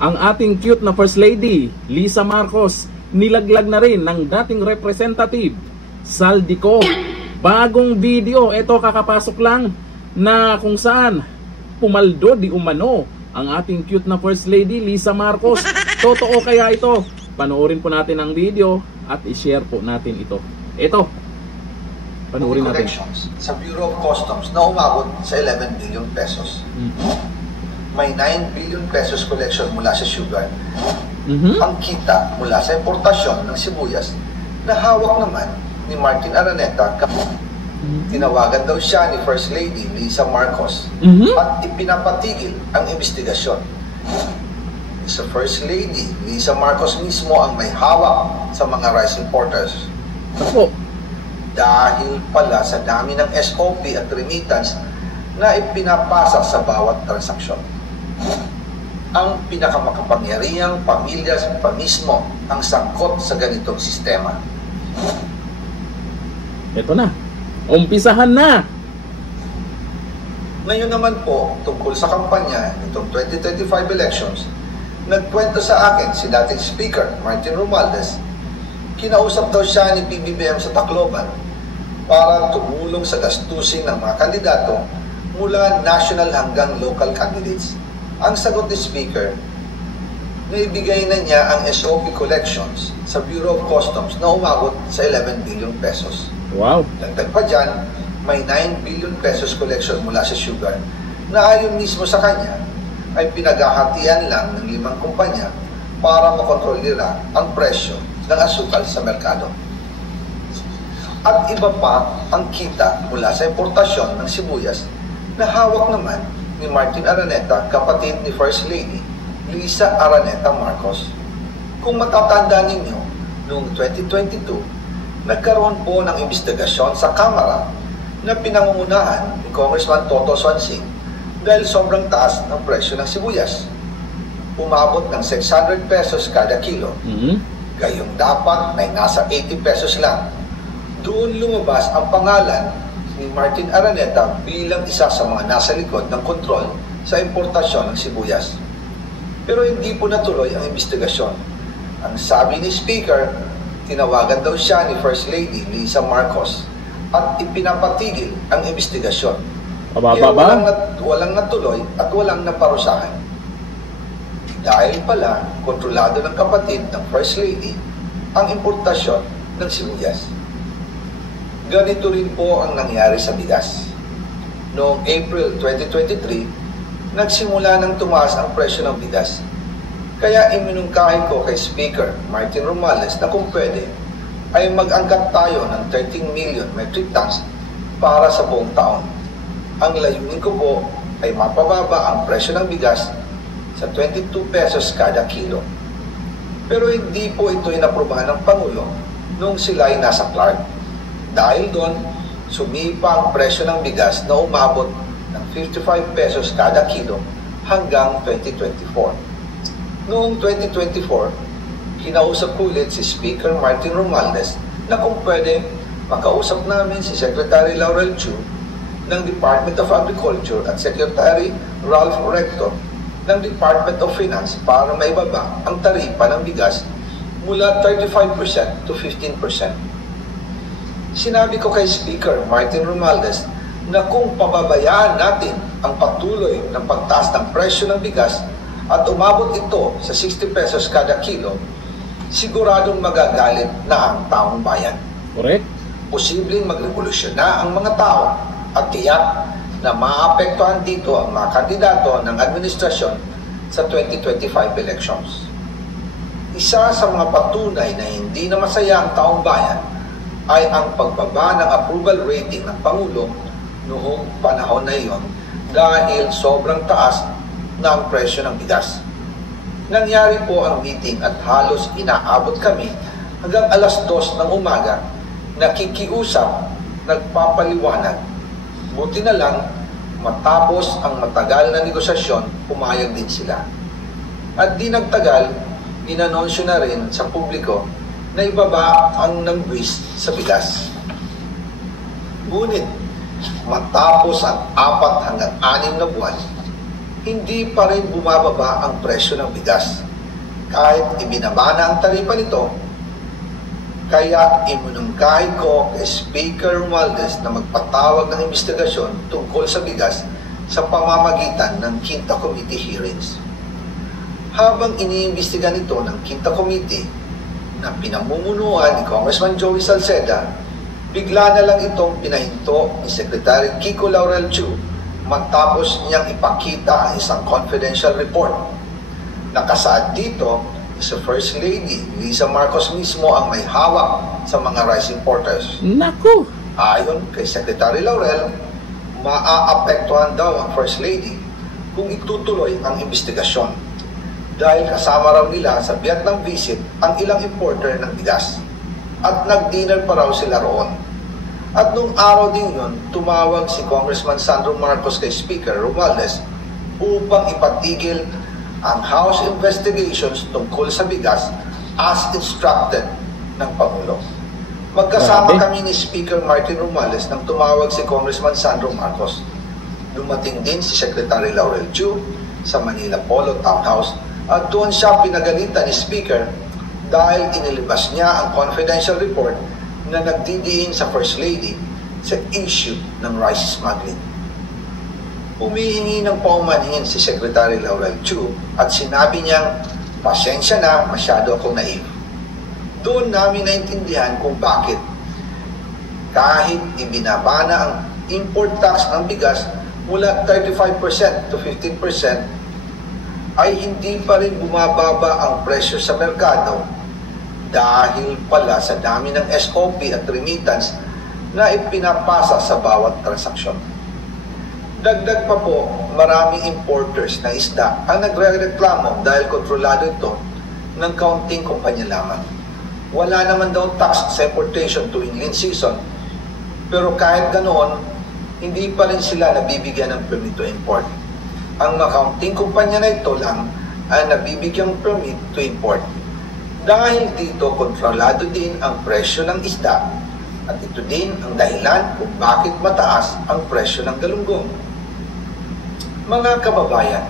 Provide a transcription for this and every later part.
Ang ating cute na First Lady, Lisa Marcos, nilaglag na rin ng dating representative, Saldico. Bagong video, ito kakapasok lang, na kung saan pumaldo di umano ang ating cute na First Lady, Lisa Marcos. Totoo kaya ito? Panoorin po natin ang video at i-share po natin ito. Ito, panoorin natin. Sa Bureau of Customs na umabot sa 11 billion pesos. May 9 billion pesos collection mula sa sugar. Ang kita mula sa importasyon ng sibuyas na hawak naman ni Martin Araneta. Tinawagan daw siya ni First Lady Lisa Marcos at ipinapatigil ang investigasyon. Sa First Lady Lisa Marcos mismo ang may hawak sa mga rice importers. Dahil pala sa dami ng SOP at remittance na ipinapasa sa bawat transaksyon. Ang pinakamakapangyarihang pamilya pa mismo ang sangkot sa ganitong sistema. Ito na. Umpisahan na. Ngayon naman po, tungkol sa kampanya nitong 2025 elections, nagkwento sa akin si dating Speaker Martin Romualdez. Kinausap daw siya ni PBBM sa Tacloban para tumulong sa gastusin ng mga kandidato mula national hanggang local candidates. Ang sagot ni Speaker, naibigay na niya ang SOP collections sa Bureau of Customs na umabot sa 11 billion pesos. Wow! Dagdag pa dyan, may 9 billion pesos collection mula sa sugar na ayon mismo sa kanya ay pinaghahatian lang ng 5 kumpanya para makontrol nila ang presyo ng asukal sa merkado. At iba pa ang kita mula sa importasyon ng sibuyas na hawak naman ni Martin Araneta, kapatid ni First Lady Lisa Araneta Marcos. Kung matatanda ninyo, noong 2022, nagkaroon po ng investigasyon sa Kamara na pinangungunahan ni Congressman Toto Swansing dahil sobrang taas ng presyo ng sibuyas. Umabot ng 600 pesos kada kilo. Gayong dapat ay nasa 80 pesos lang. Doon lumabas ang pangalan ni Martin Araneta bilang isa sa mga nasa likod ng kontrol sa importasyon ng sibuyas. Pero hindi po natuloy ang investigasyon. Ang sabi ni Speaker, tinawagan daw siya ni First Lady Lisa Marcos at ipinapatigil ang investigasyon. Kaya walang natuloy at walang naparusahan. Dahil pala, kontrolado ng kapatid ng First Lady ang importasyon ng sibuyas. Ganito rin po ang nangyari sa bigas. Noong April 2023, nagsimula nang tumaas ang presyo ng bigas. Kaya iminungkahi ko kay Speaker Martin Romualdez na kung pwede, ay mag-angkat tayo ng 13 million metric tons para sa buong taon. Ang layunin ko po ay mapababa ang presyo ng bigas sa 22 pesos kada kilo. Pero hindi po ito inaprubahan ng Pangulo noong sila ay nasa Clark. Dahil doon, sumipa ang presyo ng bigas na umabot ng 55 pesos kada kilo hanggang 2024. Noong 2024, kinausap ko ulit si Speaker Martin Romualdez na kung pwede makausap namin si Secretary Laurel Chu ng Department of Agriculture at Secretary Ralph Rector ng Department of Finance para maibaba ang taripa ng bigas mula 35% to 15%. Sinabi ko kay Speaker Martin Romualdez na kung pababayaan natin ang patuloy ng pagtaas ng presyo ng bigas at umabot ito sa 60 pesos kada kilo, siguradong magagalit na ang taong bayan. Correct. Posibleng magrevolusyon na ang mga tao at tiyak na maapektuhan dito ang mga kandidato ng administrasyon sa 2025 elections. Isa sa mga patunay na hindi na masaya ang taong bayan ay ang pagbaba ng approval rating ng Pangulo noong panahon na iyon dahil sobrang taas na ang presyo ng bigas. Nangyari po ang meeting at halos inaabot kami hanggang alas 2 ng umaga, nakikiusap, nagpapaliwanag. Buti na lang, matapos ang matagal na negosasyon, pumayag din sila. At di nagtagal, inanunsyo na rin sa publiko na ibaba ang nangbuwis sa bigas. Ngunit, matapos ang 4 hanggang 6 na buwan, hindi pa rin bumababa ang presyo ng bigas. Kahit ibinaba na ang taripa nito, kaya iminungkahi ko kay Speaker Romualdez na magpatawag ng investigasyon tungkol sa bigas sa pamamagitan ng Quinta Committee hearings. Habang iniimbestiga nito ng Quinta Committee na pinamumunuan ni Congressman Joey Salceda, bigla na lang itong pinahinto ni Secretary Kiko Laurel Chu matapos niyang ipakita ang isang confidential report. Nakasaad dito sa First Lady Lisa Marcos mismo ang may hawak sa mga rice importers. Naku! Ayon kay Secretary Laurel, maaapektuhan daw ang First Lady kung itutuloy ang investigasyon dahil kasama raw nila sa Vietnam visit ang ilang importer ng bigas at nag-dinner pa raw sila roon. At nung araw din yun, tumawag si Congressman Sandro Marcos kay Speaker Romualdez upang ipatigil ang House investigations tungkol sa bigas as instructed ng Pangulo. Magkasama kami ni Speaker Martin Romualdez nang tumawag si Congressman Sandro Marcos. Dumating din si Secretary Laurel Chu sa Manila Polo Townhouse at doon siya pinagalitan ni Speaker dahil inilabas niya ang confidential report na nagdidiin sa First Lady sa issue ng rice smuggling. Humihingi ng paumanhin si Secretary Laurel Chu at sinabi niyang, pasensya na, masyado akong naive. Doon namin naintindihan kung bakit. Kahit ibinaba na ang import tax ng bigas mula 35% to 15%, ay hindi pa rin bumababa ang presyo sa merkado dahil pala sa dami ng SOP at remittance na ipinapasa sa bawat transaksyon. Dagdag pa po, maraming importers ng isda ang nagre-reklamo dahil kontrolado ito ng kaunting kumpanya lamang. Wala naman daw tax sa importation tuwing lean season, pero kahit ganoon, hindi pa rin sila nabibigyan ng permit to import. Ang kaunting kumpanya na ito lang ang nabibigyang permit to import. Dahil dito, kontrolado din ang presyo ng isda at ito din ang dahilan kung bakit mataas ang presyo ng galunggong. Mga kababayan,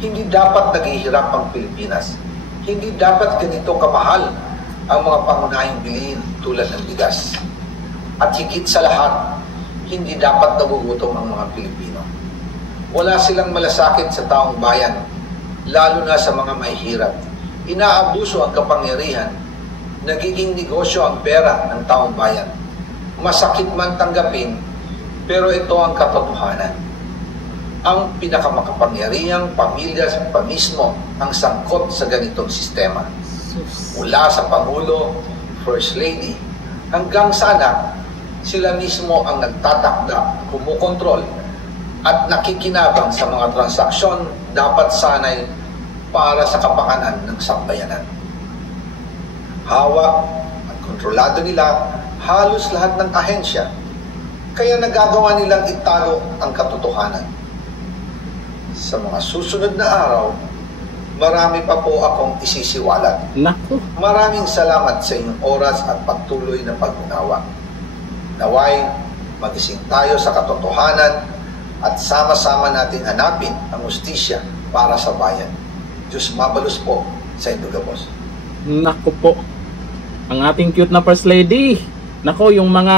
hindi dapat naghihirap ang Pilipinas. Hindi dapat ganito kamahal ang mga pangunahing bilihin tulad ng bigas. At higit sa lahat, hindi dapat nagugutom ang mga Pilipino. Wala silang malasakit sa taong bayan, lalo na sa mga mahihirap. Inaabuso ang kapangyarihan, nagiging negosyo ang pera ng taong bayan. Masakit man tanggapin, pero ito ang katotohanan. Ang pinakamakapangyarihang pamilya pa mismo ang sangkot sa ganitong sistema. Mula sa Pangulo, First Lady, hanggang sa anak, sila mismo ang nagtatakda, kumukontrol, at nakikinabang sa mga transaksyon dapat sanay para sa kapakanan ng sambayanan. Hawak at kontrolado nila halos lahat ng ahensya, kaya nagagawa nilang itago ang katotohanan. Sa mga susunod na araw, marami pa po akong isisiwalat. Naku! Maraming salamat sa inyong oras at patuloy na pag-unawa. Naway, magising tayo sa katotohanan at sama-sama natin hanapin ang hustisya para sa bayan. Diyos mabalos po sa Indugabos. Naku po! Ang ating cute na First Lady. Naku, yung mga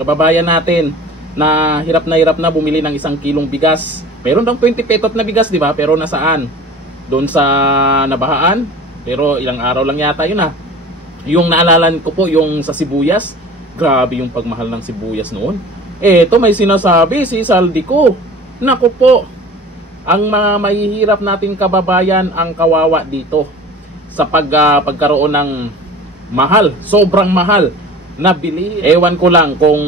kababayan natin na hirap na bumili ng 1 kilong bigas. Meron daw 20 petot na bigas, di ba? Pero nasaan? Doon sa nabahaan. Pero ilang araw lang yata yun, ha. Yung naalala ko po, yung sa sibuyas. Grabe yung pagmahal ng sibuyas noon. Eto, may sinasabi si Saldico. Naku po, ang mga mahihirap nating kababayan ang kawawa dito sa pagkaroon ng mahal, sobrang mahal na bili. Ewan ko lang kung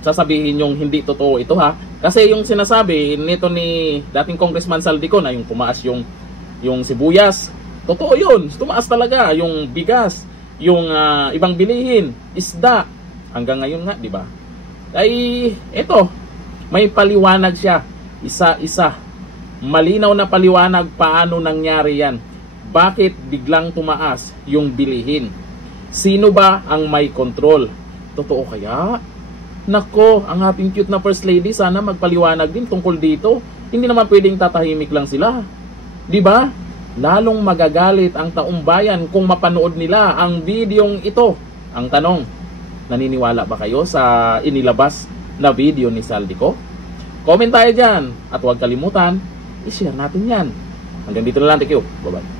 sasabihin yung hindi totoo ito, ha. Kasi yung sinasabi nito ni dating Congressman Saldico na yung tumaas yung sibuyas, totoo yun, tumaas talaga yung bigas, yung ibang bilihin, isda, hanggang ngayon nga, di ba? Ay ito, may paliwanag siya, isa-isa, malinaw na paliwanag paano nangyari yan, bakit biglang tumaas yung bilihin, sino ba ang may control, totoo kaya? Nako, ang ating cute na First Lady, sana magpaliwanag din tungkol dito. hindi naman pwedeng tatahimik lang sila. 'Di ba? Lalong magagalit ang taong bayan kung mapanood nila ang videong ito. Ang tanong, naniniwala ba kayo sa inilabas na video ni Saldico? Comment tayo dyan at huwag kalimutan, i-share natin yan. Hanggang dito na lang. Thank you. Bye-bye.